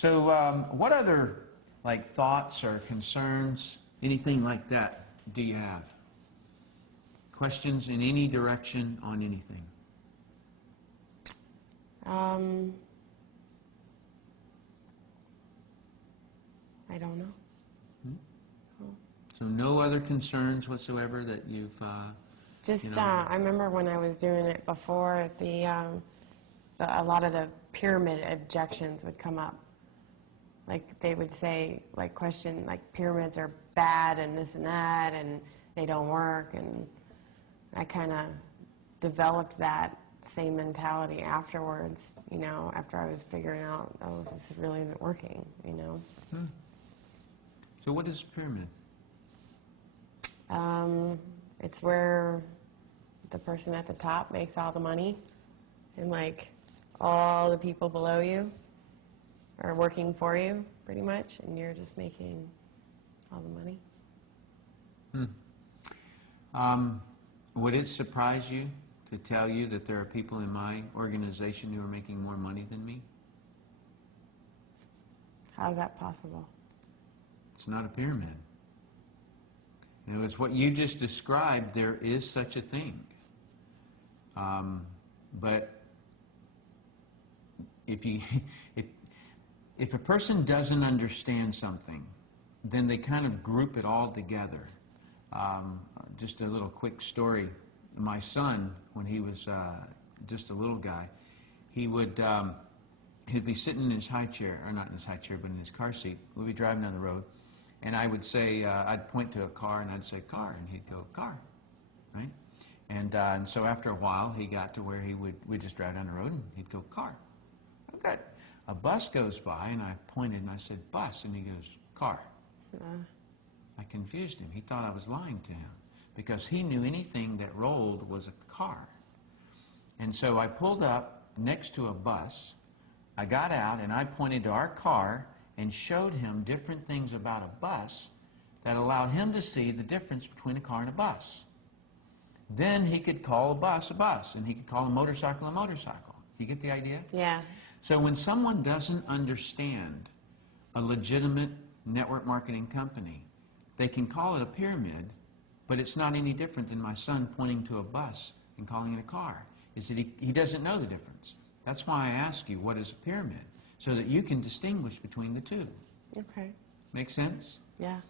So what other like thoughts or concerns, anything like that, do you have? Questions in any direction on anything? I don't know. Oh. So no other concerns whatsoever that you've, Just, you know, I remember when I was doing it before, a lot of the pyramid objections would come up. Like they would say, like question, like pyramids are bad and this and that, and they don't work, and I kind of developed that same mentality afterwards, you know, after I was figuring out, oh, this really isn't working, you know. So what is a pyramid? It's where the person at the top makes all the money, and like all the people below you are working for you, pretty much, and you're just making all the money. Would it surprise you to tell you that there are people in my organization who are making more money than me? How is that possible? It's not a pyramid. You know, it's what you just described. There is such a thing. But if a person doesn't understand something, then they kind of group it all together. Just a little quick story. My son, when he was just a little guy, he'd be sitting in his high chair, or not in his high chair, but in his car seat. We'd be driving down the road, and I would say, I'd point to a car, and I'd say, car, and he'd go, car, right? And so after a while, he got to where we'd just drive down the road, and he'd go, car. Oh, good. A bus goes by, and I pointed, and I said, bus, and he goes, car. I confused him. He thought I was lying to him, because he knew anything that rolled was a car. And so I pulled up next to a bus. I got out, and I pointed to our car and showed him different things about a bus that allowed him to see the difference between a car and a bus. Then he could call a bus, and he could call a motorcycle. You get the idea? Yeah. So when someone doesn't understand a legitimate network marketing company, they can call it a pyramid, but it's not any different than my son pointing to a bus and calling it a car. Is that he doesn't know the difference. That's why I ask you, what is a pyramid? So that you can distinguish between the two. Okay. Make sense? Yeah.